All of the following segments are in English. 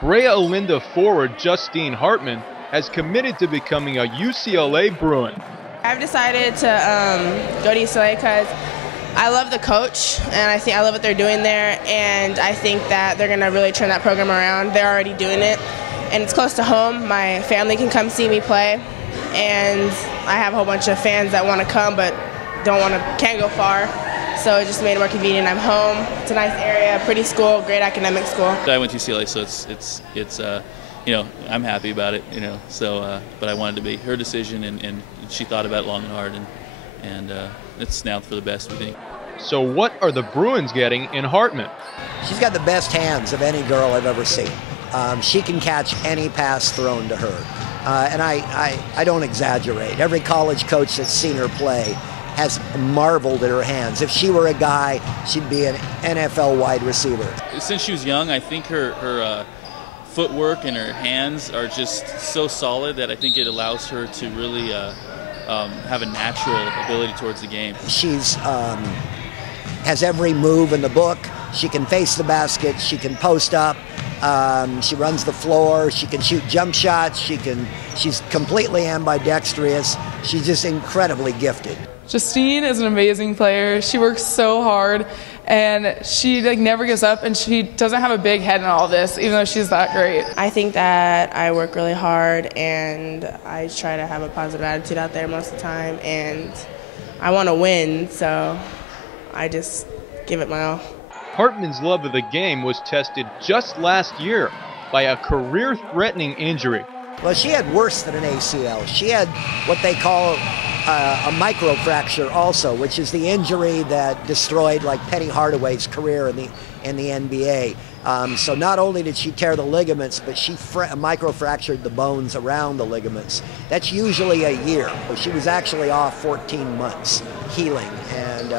Brea Olinda forward Justine Hartman has committed to becoming a UCLA Bruin. I've decided to go to UCLA because I love the coach, and I love what they're doing there, and I think that they're going to really turn that program around. They're already doing it, and it's close to home. My family can come see me play, and I have a whole bunch of fans that want to come but can't go far. So it just made it more convenient. I'm home. It's a nice area, pretty school, great academic school. I went to UCLA, so it's you know, I'm happy about it, you know. So, but I wanted to be her decision, and she thought about it long and hard, and it's now for the best, we think. So what are the Bruins getting in Hartman? She's got the best hands of any girl I've ever seen. She can catch any pass thrown to her, and I don't exaggerate. Every college coach that's seen her play has marveled at her hands. If she were a guy, she'd be an NFL wide receiver. Since she was young, I think her footwork and her hands are just so solid that I think it allows her to really have a natural ability towards the game. She's has every move in the book. She can face the basket. She can post up. She runs the floor. She can shoot jump shots. She's completely ambidextrous. She's just incredibly gifted. Justine is an amazing player. She works so hard, and she never gives up, and she doesn't have a big head in all of this, even though she's that great. I think that I work really hard, and I try to have a positive attitude out there most of the time, and I want to win, so I just give it my all. Hartman's love of the game was tested just last year by a career-threatening injury. Well, she had worse than an ACL. She had what they call a microfracture also, which is the injury that destroyed Penny Hardaway's career in the NBA. So not only did she tear the ligaments, but she microfractured the bones around the ligaments. That's usually a year. She was actually off 14 months healing, and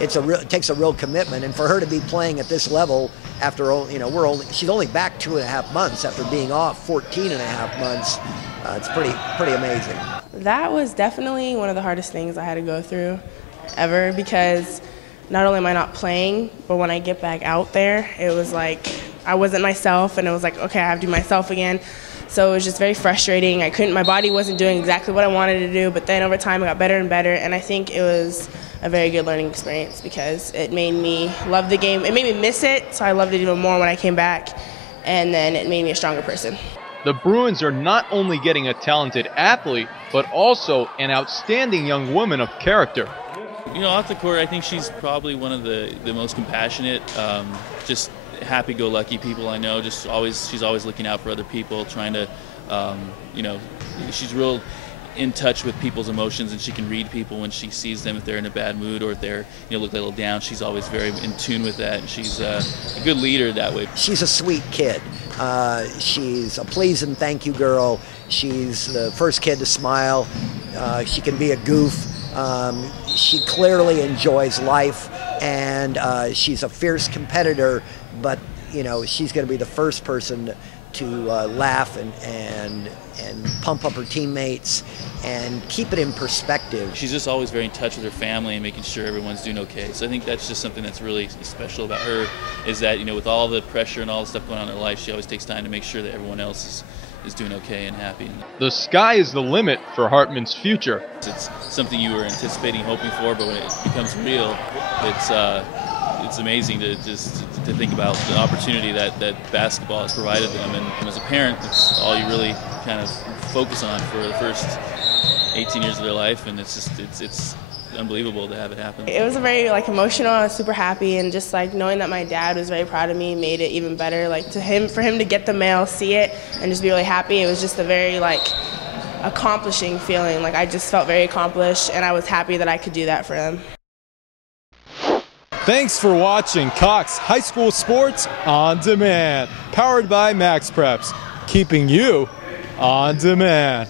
it takes a real commitment. And for her to be playing at this level after, she's only back 2.5 months after being off 14.5 months. It's pretty amazing. That was definitely one of the hardest things I had to go through ever, because not only am I not playing, but when I get back out there, it was like I wasn't myself, and it was like, okay, I have to be myself again. So it was just very frustrating. My body wasn't doing exactly what I wanted to do, but then over time it got better and better, and I think it was a very good learning experience because it made me love the game. It made me miss it, so I loved it even more when I came back, and then it made me a stronger person. The Bruins are not only getting a talented athlete, but also an outstanding young woman of character. You know, off the court, I think she's probably one of the most compassionate, just happy-go-lucky people I know. She's always looking out for other people, trying to, you know, she's real in touch with people's emotions, and she can read people when she sees them if they're in a bad mood or if they're, look a little down. She's always very in tune with that, and she's a good leader that way. She's a sweet kid. She's a please and thank you girl. She's the first kid to smile. She can be a goof. She clearly enjoys life, and she's a fierce competitor, but she's going to be the first person to laugh and pump up her teammates and keep it in perspective. She's just always very in touch with her family and making sure everyone's doing okay. So I think that's just something that's really special about her, is that with all the pressure and all the stuff going on in her life, she always takes time to make sure that everyone else is doing okay and happy. The sky is the limit for Hartman's future. It's something you were anticipating, hoping for, but when it becomes real, it's amazing to think about the opportunity that basketball has provided them. And as a parent, it's all you really kind of focus on for the first 18 years of their life, and it's unbelievable to have it happen. It was very emotional. I was super happy, and just knowing that my dad was very proud of me made it even better. For him to get the mail, see it, and just be really happy, it was just a very accomplishing feeling. I just felt very accomplished, and I was happy that I could do that for him. Thanks for watching Cox High School Sports On Demand, powered by Max Preps, keeping you on demand.